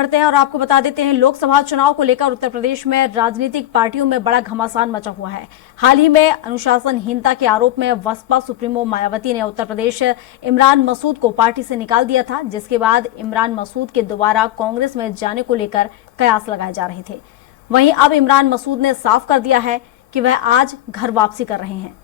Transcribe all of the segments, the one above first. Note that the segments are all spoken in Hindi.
बढ़ते हैं और आपको बता देते हैं, लोकसभा चुनाव को लेकर उत्तर प्रदेश में राजनीतिक पार्टियों में बड़ा घमासान मचा हुआ है। हाल ही में अनुशासनहीनता के आरोप में बसपा सुप्रीमो मायावती ने उत्तर प्रदेश इमरान मसूद को पार्टी से निकाल दिया था, जिसके बाद इमरान मसूद के दोबारा कांग्रेस में जाने को लेकर कयास लगाए जा रहे थे। वहीं अब इमरान मसूद ने साफ कर दिया है कि वह आज घर वापसी कर रहे हैं।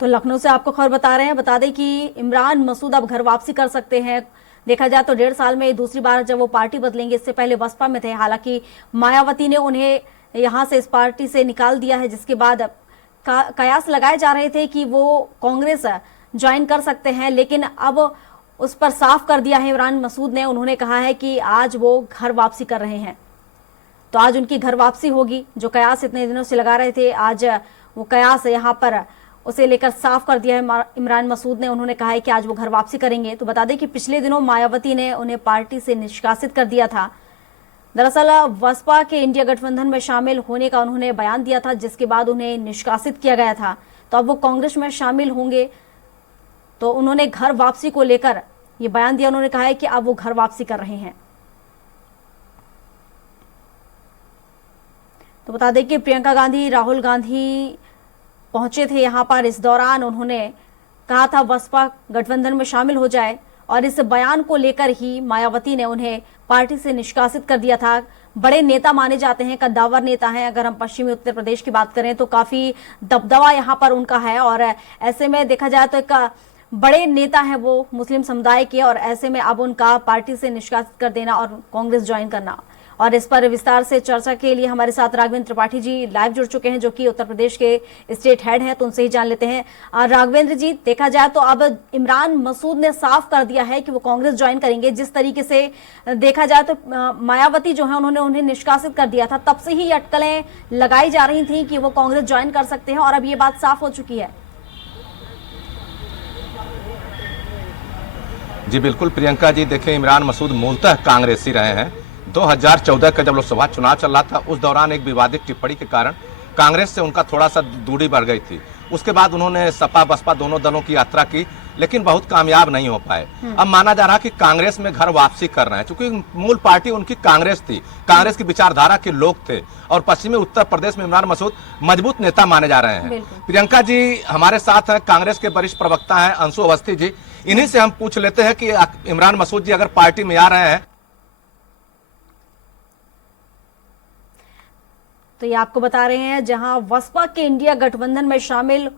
तो लखनऊ से आपको खबर बता रहे हैं, बता दें कि इमरान मसूद अब घर वापसी कर सकते हैं। देखा जाए तो 1.5 साल में दूसरी बार जब वो पार्टी बदलेंगे। इससे पहले बसपा में थे, हालांकि मायावती ने उन्हें यहां से इस पार्टी से निकाल दिया है, जिसके बाद कयास लगाए जा रहे थे कि वो कांग्रेस ज्वाइन कर सकते हैं, लेकिन अब उस पर साफ कर दिया है इमरान मसूद ने। उन्होंने कहा है कि आज वो घर वापसी कर रहे हैं, तो आज उनकी घर वापसी होगी। जो कयास इतने दिनों से लगा रहे थे, आज वो कयास यहाँ पर उसे लेकर साफ कर दिया है इमरान मसूद ने। उन्होंने कहा है कि आज वो घर वापसी करेंगे। तो बता दें कि पिछले दिनों मायावती ने उन्हें पार्टी से निष्कासित कर दिया था। दरअसल बसपा के इंडिया गठबंधन में शामिल होने का उन्होंने बयान दिया था, जिसके बाद उन्हें निष्कासित किया गया था। तो अब वो कांग्रेस में शामिल होंगे, तो उन्होंने घर वापसी को लेकर ये बयान दिया। उन्होंने कहा है कि अब वो घर वापसी कर रहे हैं। तो बता दें कि प्रियंका गांधी, राहुल गांधी पहुंचे थे यहां पर। इस दौरान उन्होंने कहा था बसपा गठबंधन में शामिल हो जाए, और इस बयान को लेकर ही मायावती ने उन्हें पार्टी से निष्कासित कर दिया था। बड़े नेता माने जाते हैं, कद्दावर नेता हैं। अगर हम पश्चिमी उत्तर प्रदेश की बात करें तो काफी दबदबा यहां पर उनका है, और ऐसे में देखा जाए तो एक बड़े नेता हैं वो मुस्लिम समुदाय के, और ऐसे में अब उनका पार्टी से निष्कासित कर देना और कांग्रेस ज्वाइन करना। और इस पर विस्तार से चर्चा के लिए हमारे साथ राघवेंद्र त्रिपाठी जी लाइव जुड़ चुके हैं, जो कि उत्तर प्रदेश के स्टेट हेड हैं। तो उनसे ही जान लेते हैं। राघवेंद्र जी, देखा जाए तो अब इमरान मसूद ने साफ कर दिया है कि वो कांग्रेस ज्वाइन करेंगे। जिस तरीके से देखा जाए तो मायावती जो है उन्होंने उन्हें निष्कासित कर दिया था, तब से ही अटकलें लगाई जा रही थी कि वो कांग्रेस ज्वाइन कर सकते हैं, और अब ये बात साफ हो चुकी है। जी बिल्कुल प्रियंका जी, देखिए इमरान मसूद मूलतः कांग्रेसी रहे हैं। 2014 का जब लोकसभा चुनाव चल रहा था, उस दौरान एक विवादित टिप्पणी के कारण कांग्रेस से उनका थोड़ा सा दूरी बढ़ गई थी। उसके बाद उन्होंने सपा बसपा दोनों दलों की यात्रा की, लेकिन बहुत कामयाब नहीं हो पाए। अब माना जा रहा कि कांग्रेस में घर वापसी कर रहे हैं, क्योंकि मूल पार्टी उनकी कांग्रेस थी, कांग्रेस की विचारधारा के लोग थे, और पश्चिमी उत्तर प्रदेश में इमरान मसूद मजबूत नेता माने जा रहे हैं। प्रियंका जी हमारे साथ हैं, कांग्रेस के वरिष्ठ प्रवक्ता हैं अंशु अवस्थी जी। इन्हीं से हम पूछ लेते हैं कि इमरान मसूद जी अगर पार्टी में आ रहे हैं तो ये आपको बता रहे हैं, जहां बसपा के इंडिया गठबंधन में शामिल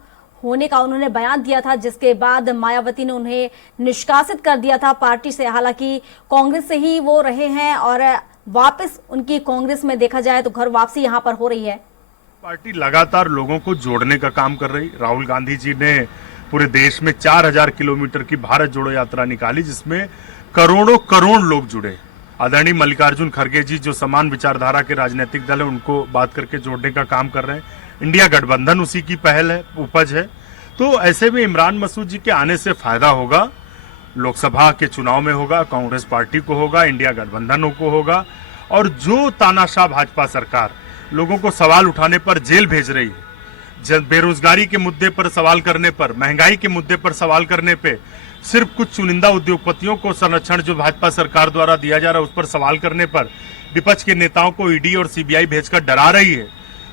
होने का उन्होंने बयान दिया था, जिसके बाद मायावती ने उन्हें निष्कासित कर दिया था पार्टी से। हालांकि कांग्रेस से ही वो रहे हैं, और वापस उनकी कांग्रेस में देखा जाए तो घर वापसी यहां पर हो रही है। पार्टी लगातार लोगों को जोड़ने का काम कर रही। राहुल गांधी जी ने पूरे देश में 4000 किलोमीटर की भारत जोड़ो यात्रा निकाली, जिसमें करोड़ लोग जुड़े। आदरणीय मल्लिकार्जुन खड़गे जी, जो समान विचारधारा के राजनीतिक दल है, उनको बात करके जोड़ने का काम कर रहे हैं। इंडिया गठबंधन उसी की पहल है, उपज है। तो ऐसे में इमरान मसूद जी के आने से फायदा होगा, लोकसभा के चुनाव में होगा, कांग्रेस पार्टी को होगा, इंडिया गठबंधन को होगा। और जो तानाशाह भाजपा सरकार लोगों को सवाल उठाने पर जेल भेज रही है, बेरोजगारी के मुद्दे पर सवाल करने पर, महंगाई के मुद्दे पर सवाल करने पे, सिर्फ कुछ चुनिंदा उद्योगपतियों को संरक्षण जो भाजपा सरकार द्वारा दिया जा रहा है उस पर सवाल करने पर विपक्ष के नेताओं को ईडी और सीबीआई भेजकर डरा रही है,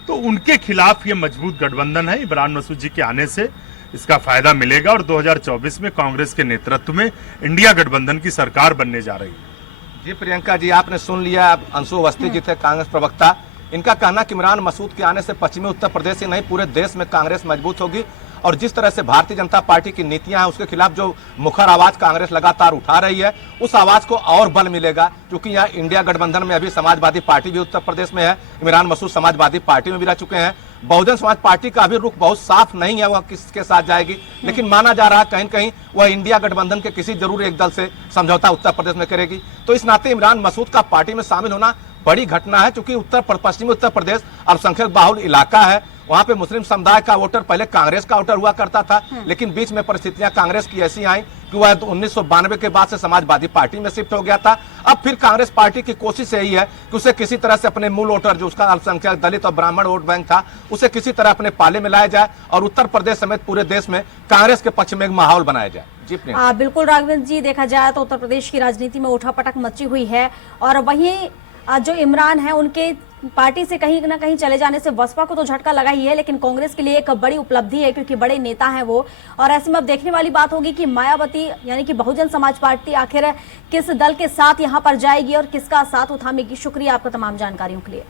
तो उनके खिलाफ ये मजबूत गठबंधन है। इमरान मसूद जी के आने से इसका फायदा मिलेगा, और 2024 में कांग्रेस के नेतृत्व में इंडिया गठबंधन की सरकार बनने जा रही है। जी प्रियंका जी, आपने सुन लिया, अंशु अवस्थी जी थे कांग्रेस प्रवक्ता। इनका कहना कि इमरान मसूद के आने से पश्चिमी उत्तर प्रदेश ही नहीं पूरे देश में कांग्रेस मजबूत होगी, और जिस तरह से भारतीय जनता पार्टी की नीतियां हैं उसके खिलाफ जो मुखर आवाज कांग्रेस लगातार उठा रही है, उस आवाज को और बल मिलेगा। क्योंकि यहाँ इंडिया गठबंधन में अभी समाजवादी पार्टी भी उत्तर प्रदेश में है, इमरान मसूद समाजवादी पार्टी में भी रह चुके हैं। बहुजन समाज पार्टी का अभी रुख बहुत साफ नहीं है, वह किसके साथ जाएगी, लेकिन माना जा रहा है कहीं कहीं वह इंडिया गठबंधन के किसी जरूर एक दल से समझौता उत्तर प्रदेश में करेगी। तो इस नाते इमरान मसूद का पार्टी में शामिल होना बड़ी घटना है, क्योंकि पश्चिमी उत्तर प्रदेश अल्पसंख्यक बाहुल इलाका है, वहां पे मुस्लिम समुदाय का वोटर पहले कांग्रेस का वोटर हुआ करता था, लेकिन बीच में परिस्थितियां कांग्रेस की ऐसी आई कि वह 1992 के बाद से समाजवादी पार्टी में शिफ्ट हो गया था। अब फिर कांग्रेस पार्टी की कोशिश यही है कि उसे किसी तरह से अपने मूल वोटर, जो उसका अल्पसंख्यक दलित और ब्राह्मण वोट बैंक था, उसे किसी तरह अपने पाले में लाया जाए और उत्तर प्रदेश समेत पूरे देश में कांग्रेस के पक्ष में एक माहौल बनाया जाए। जी प्रियंका। बिल्कुल राघवेंद्र जी, देखा जाए तो उत्तर प्रदेश की राजनीति में उठापटक मची हुई है और वहीं जो इमरान है उनके पार्टी से कहीं ना कहीं चले जाने से बसपा को तो झटका लगा ही है, लेकिन कांग्रेस के लिए एक बड़ी उपलब्धि है क्योंकि बड़े नेता हैं वो। और ऐसे में अब देखने वाली बात होगी कि मायावती यानी कि बहुजन समाज पार्टी आखिर किस दल के साथ यहां पर जाएगी और किसका साथ थामेगी। शुक्रिया आपका तमाम जानकारियों के लिए।